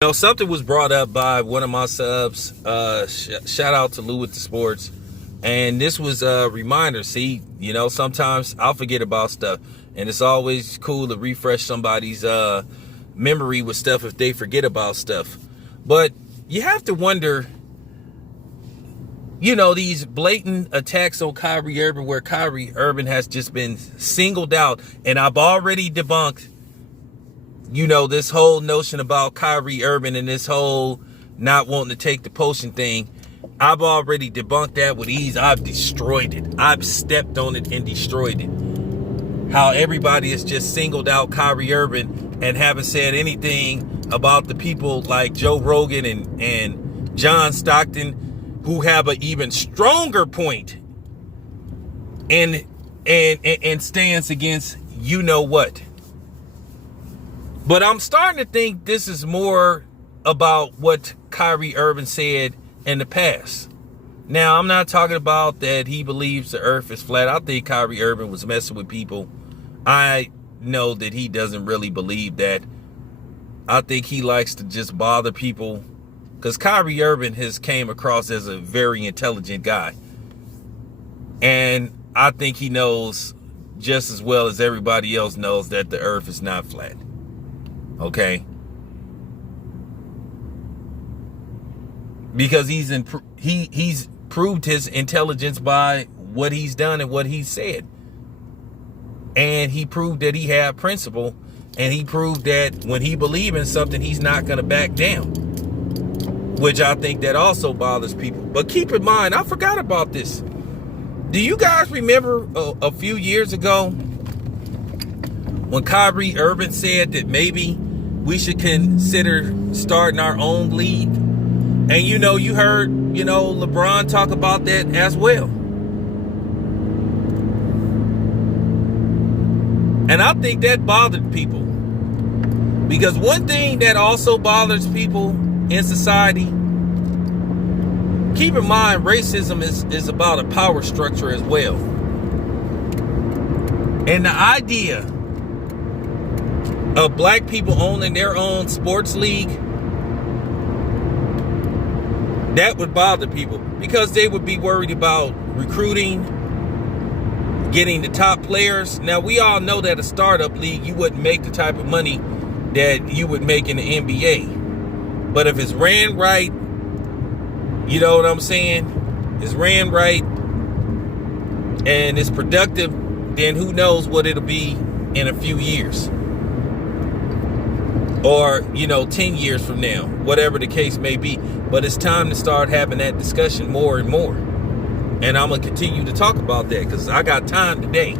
Something was brought up by one of my subs. Shout out to Lou with the sports. And this was a reminder. See, sometimes I'll forget about stuff. And it's always cool to refresh somebody's memory with stuff if they forget about stuff. But you have to wonder, these blatant attacks on Kyrie Irving, where Kyrie Irving has just been singled out. And I've already debunked this whole notion about Kyrie Irving and this whole not wanting to take the potion thing. I've already debunked that with ease. I've destroyed it. I've stepped on it and destroyed it. How everybody has just singled out Kyrie Irving and haven't said anything about the people like Joe Rogan and John Stockton, who have an even stronger point and stance against what. But I'm starting to think this is more about what Kyrie Irving said in the past. Now, I'm not talking about that he believes the earth is flat. I think Kyrie Irving was messing with people. I know that he doesn't really believe that. I think he likes to just bother people, because Kyrie Irving has came across as a very intelligent guy. And I think he knows just as well as everybody else knows that the earth is not flat. Okay, because he's proved his intelligence by what he's done and what he's said, and he proved that he had principle, and he proved that when he believes in something, he's not going to back down, which I think that also bothers people. But keep in mind, I forgot about this. Do you guys remember a few years ago when Kyrie Irving said that maybe we should consider starting our own league? And you heard, LeBron talk about that as well. And I think that bothered people. Because one thing that also bothers people in society, keep in mind, racism is about a power structure as well. And the idea of black people owning their own sports league, that would bother people, because they would be worried about recruiting, getting the top players. Now, we all know that a startup league, you wouldn't make the type of money that you would make in the NBA. But if it's ran right, you know what I'm saying? It's ran right and it's productive, then who knows what it'll be in a few years. Or, 10 years from now, whatever the case may be. But it's time to start having that discussion more and more. And I'm going to continue to talk about that because I got time today.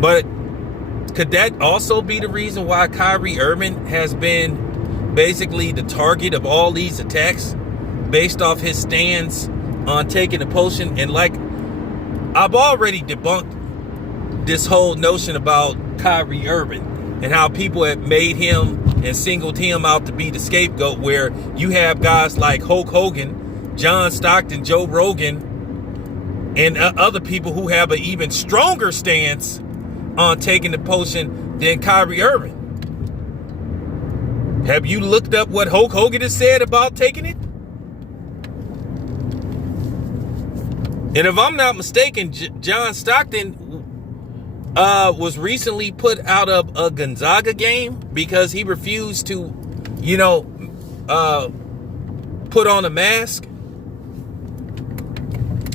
But could that also be the reason why Kyrie Irving has been basically the target of all these attacks based off his stance on taking the potion? And like, I've already debunked this whole notion about Kyrie Irving and how people have made him and singled him out to be the scapegoat, where you have guys like Hulk Hogan, John Stockton, Joe Rogan, and other people who have an even stronger stance on taking the potion than Kyrie Irving. Have you looked up what Hulk Hogan has said about taking it? And if I'm not mistaken, John Stockton was recently put out of a Gonzaga game because he refused to, put on a mask.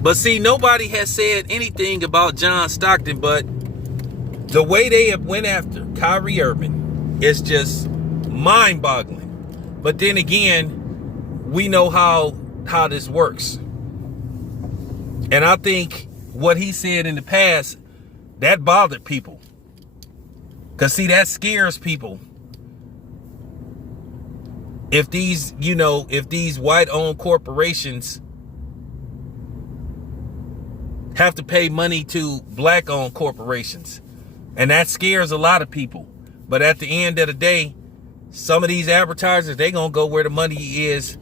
But see, nobody has said anything about John Stockton, but the way they have went after Kyrie Irving is just mind-boggling. But then again, we know how this works. And I think what he said in the past, that bothered people. Because, see, that scares people. If these white-owned corporations have to pay money to black-owned corporations. And that scares a lot of people. But at the end of the day, some of these advertisers, they going to go where the money is.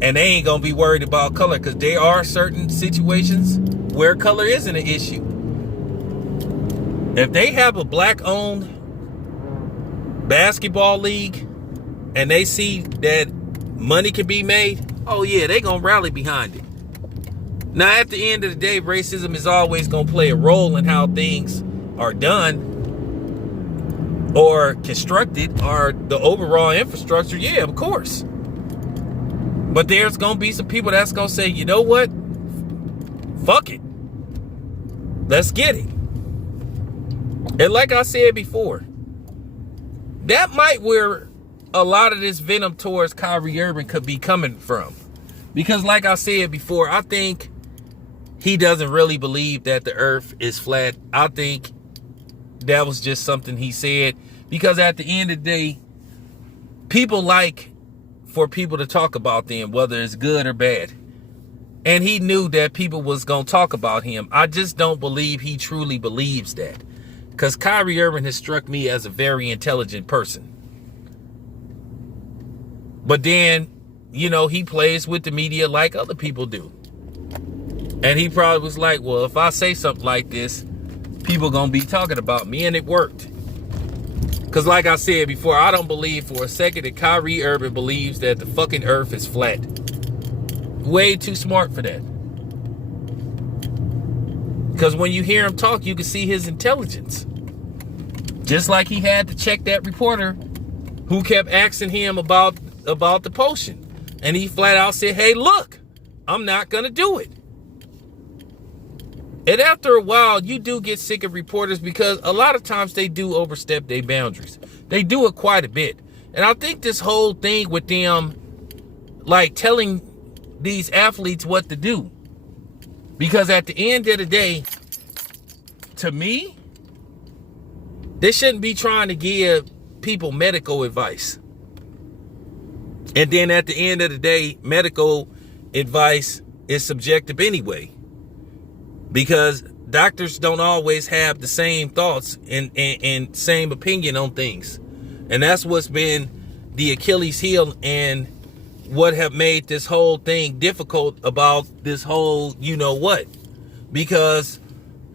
And they ain't going to be worried about color. Because there are certain situations where color isn't an issue. If they have a black-owned basketball league, and they see that money can be made, oh yeah, they gonna rally behind it. Now, at the end of the day, racism is always gonna play a role in how things are done or constructed, or the overall infrastructure. Yeah, of course. But there's gonna be some people that's gonna say, you know what? Fuck it. Let's get it. And like I said before, that might where a lot of this venom towards Kyrie Irving could be coming from. Because like I said before, I think he doesn't really believe that the earth is flat. I think that was just something he said. Because at the end of the day, people like for people to talk about them, whether it's good or bad. And he knew that people was going to talk about him. I just don't believe he truly believes that. Because Kyrie Irving has struck me as a very intelligent person. But then, you know, he plays with the media like other people do. And he probably was like, well, if I say something like this, people going to be talking about me. And it worked. Because like I said before, I don't believe for a second that Kyrie Irving believes that the fucking earth is flat. Way too smart for that. Because when you hear him talk, you can see his intelligence. Just like he had to check that reporter who kept asking him about the potion. And he flat out said, hey, look, I'm not going to do it. And after a while, you do get sick of reporters because a lot of times they do overstep their boundaries. They do it quite a bit. And I think this whole thing with them, like telling these athletes what to do. Because at the end of the day, to me, they shouldn't be trying to give people medical advice. And then at the end of the day, medical advice is subjective anyway. Because doctors don't always have the same thoughts and same opinion on things. And that's what's been the Achilles heel and what have made this whole thing difficult about this whole, you know what? Because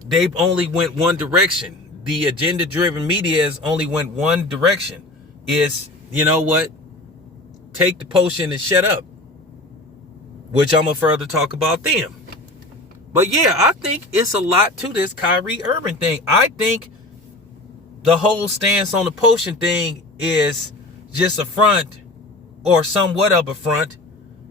they've only went one direction. The agenda-driven media has only went one direction. Is, you know what? Take the potion and shut up. Which I'm going to further talk about them. But yeah, I think it's a lot to this Kyrie Irving thing. I think the whole stance on the potion thing is just a front or somewhat of a front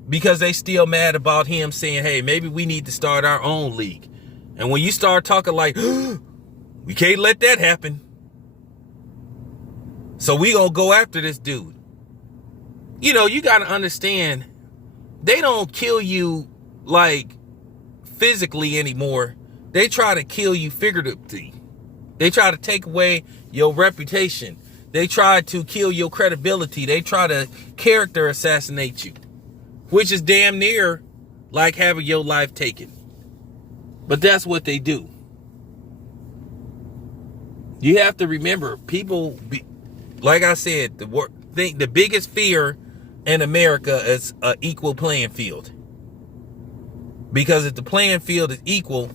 because they still mad about him saying, hey, maybe we need to start our own league. And when you start talking like, we can't let that happen. So we gonna go after this dude. You know, you got to understand, they don't kill you like physically anymore. They try to kill you figuratively. They try to take away your reputation. They try to kill your credibility. They try to character assassinate you, which is damn near like having your life taken. But that's what they do. You have to remember, people, like I said, the biggest fear in America is an equal playing field. Because if the playing field is equal,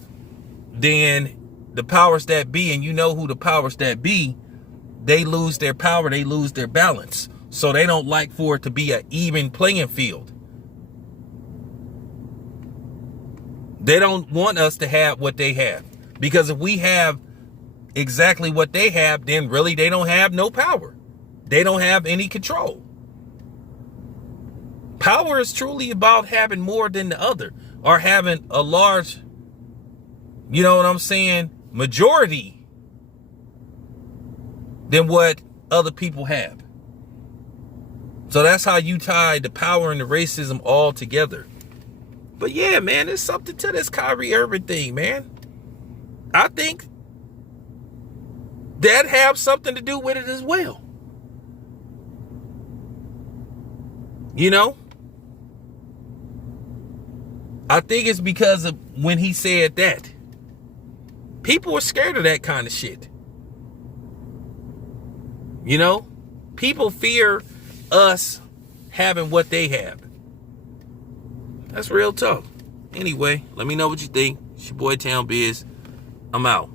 then the powers that be, and you know who the powers that be, they lose their power, they lose their balance. So they don't like for it to be an even playing field. They don't want us to have what they have. Because if we have exactly what they have, then really they don't have no power. They don't have any control. Power is truly about having more than the other. Or having a large, you know what I'm saying, majority than what other people have. So that's how you tie the power and the racism all together. But yeah, man, there's something to this Kyrie Irving thing, man. I think that have something to do with it as well. You know? I think it's because of when he said that. People are scared of that kind of shit. You know? People fear us having what they have. That's real talk. Anyway, let me know what you think. It's your boy Town Biz. I'm out.